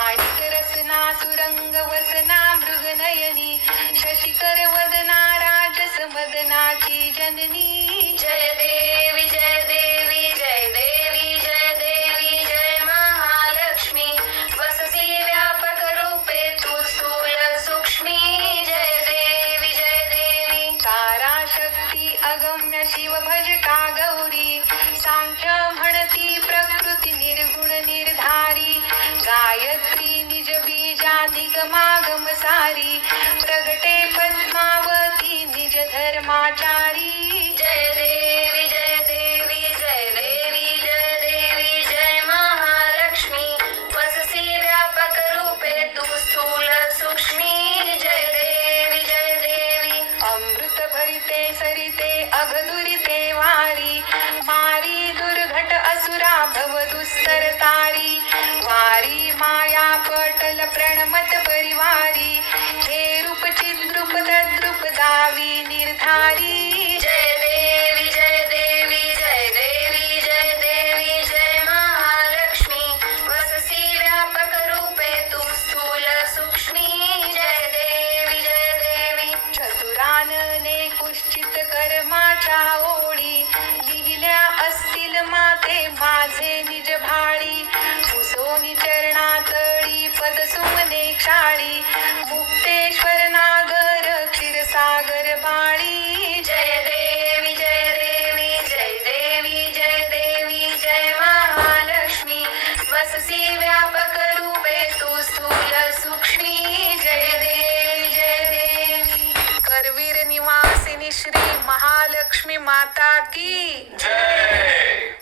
माणिक रसना सुरंग वसना मृगनयनी शशिकर वदना राजस मदनाची जननी जय देवी जय देवी जय देवी जय देवी जय महालक्ष्मी वससी व्यापक रूपे तू स्थूल सूक्ष्मी जय देवी तारा शक्ती अगम्य शिव भज का गौरी सांख्य म्हणती प्रकृती निर्गुण निर्धारी गायत्री निज बीजाधिगमागम सारी प्रगटे पद्मावती निज धर्माचारी जय देवी जय देवी जय देवी जय देवी जय महालक्ष्मी वससी व्यापक रूपे तू स्थूल सूक्ष्मी जय देवी अमृत भरिते सरिते अघदुरिते वारी मारी दुर्घट असुरा भव दुस्तर तारी वारी माया पटल प्रणमत परिवारी हे रूप चिद्रूप तद्रूप दावी निर्धारी जय देवी जय देवी जय देवी जय देवी जय महालक्ष्मी वससी व्यापक रूपे तू स्थूल सूक्ष्मी जय देवी चतुरानने कुश्चित कर्माच्या ओळी लिहिल्या असतील माते माझे निज भाळी कुसोनी चरणातळी पद सुमने क्षाळी मुक्तेश्वर नागर क्षीरसागर बाळी जय देवी जय देवी जय देवी जय देवी जय महालक्ष्मी वससी व्यापक रूपे तू स्थूल सूक्ष्मी जय देवी करवीर निवासिनी श्री महालक्ष्मी माता की जय।